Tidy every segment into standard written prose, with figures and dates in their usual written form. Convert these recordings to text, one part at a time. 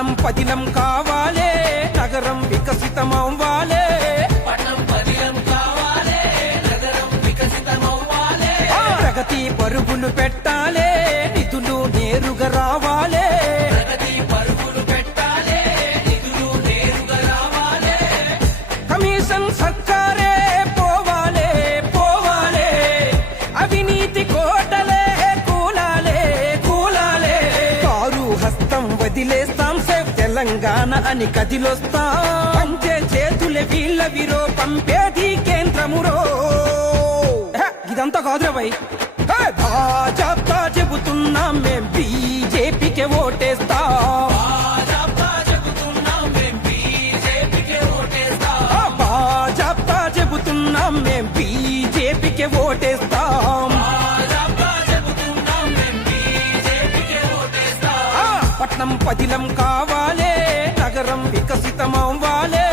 పట్నం పదిలం కావాలే, నగరం వికసితమవ్వాలే. ప్రగతి పరుగులు పెట్టాలే, నిధులు నేరుగా రావాలే. కమిషన్ సర్కారే పోవాలే పోవాలే, అవినీతి కోటలే కూలాలే కూలాలే. కారు హస్తం వదిలేస్తాం, సేవ్ తెలంగాణ అని కదిలొస్తాం. పంచే చేతులే వీళ్ళ విరో, పంపేది కేంద్రమురో. ఇదంతా కాదురా భయ్, భాజపా చెబుతున్నాం మేం బీజేపీకే ఓటేస్తాం. భాజపా చెబుతున్నాం మేం బీజేపీకే ఓటేస్తాం. పట్నం పదిలం కావాలే, నగరం వికసితమవ్వాలే.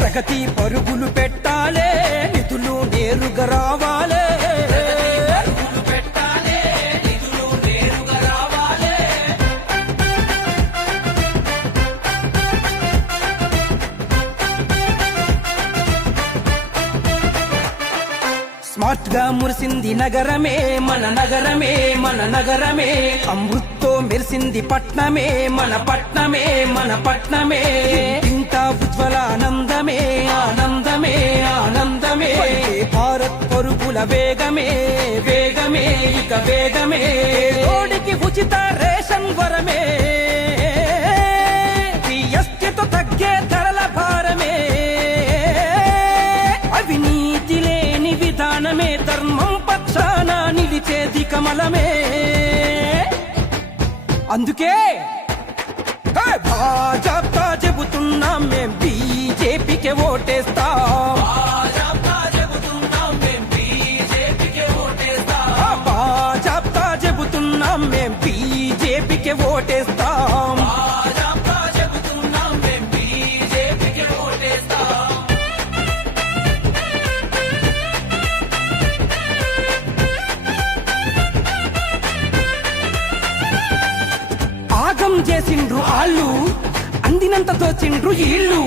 ప్రగతి పరుగులు పెట్టాలే, నిధులు నేరుగా రావాలే. స్మార్ట్ గా మురిసింది నగరమే, మన నగరమే మన నగరమే. అమృత్తో మెరిసింది పట్నమే, మన పట్నమే మన పట్నమే. ఇంకా ఉజ్వలానందమే ఆనందమే ఆనందమే. భారత్ పరుగుల వేగమే వేగమే ఇక వేగమే. రోడికి ఉచిత రేషన్ వరమే, జీఎస్టీతో తగ్గే ధరల భారమే. అవినీతి లేని విధానమే, ధర్మం పక్షాన నిలిచేది కమలమే. అందుకే భాజపా చెబుతున్నాం మేం బీజేపీకే ఓటేస్తాం. భాజపా చెబుతున్నాం మేం బీజేపీకే ఓటేస్తాం. ఆగం చేసిండ్రు ఆళ్ళు, అందినంత దోచిండ్రు ఈళ్ళు.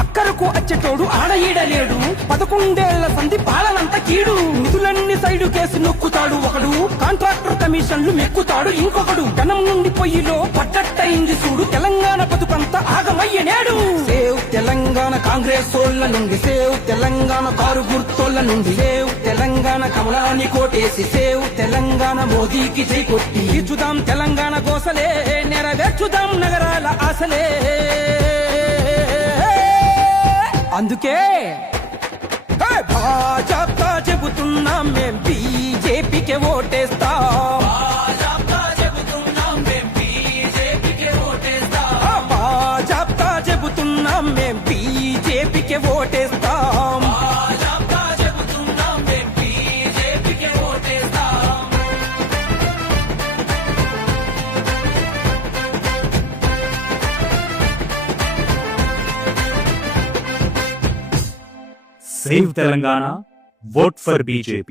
అక్కరకు అచ్చేటోడు ఆడ ఈడలేడు, 11 సంధి పాలనంత కీడు. నిధులన్నీ సైడు కేసు నొక్కుతాడు ఒకడు, కాంట్రాక్టర్ కమిషన్లు మెక్కుతాడు ఇంకొకడు. జనం నుండి పొయ్యిలో పడ్డట్టయింది చూడు, తెలంగాణ బతుకంతా ఆగమయ్యనేడు. సేవ్ తెలంగాణ కాంగ్రెస్ ఓళ్ళ నుండి, సేవ్ తెలంగాణ కారు గుర్తోళ్ళ నుండి, సేవ్ తెలంగాణ కమలాన్ని కోటేసి, సేవ్ తెలంగాణ మోదీకి జై కొట్టి. చూద్దాం తెలంగాణ గోసలే, నెరవేర్చుదాం నగరాల ఆశలే. అందుకే భాజపా చెబుతున్నాం మేం బీజేపీకే ఓటేస్తాం. భాజపా చెబుతున్నాం మేం బీజేపీకే ఓటేస్తాం. Save Telangana, vote for BJP.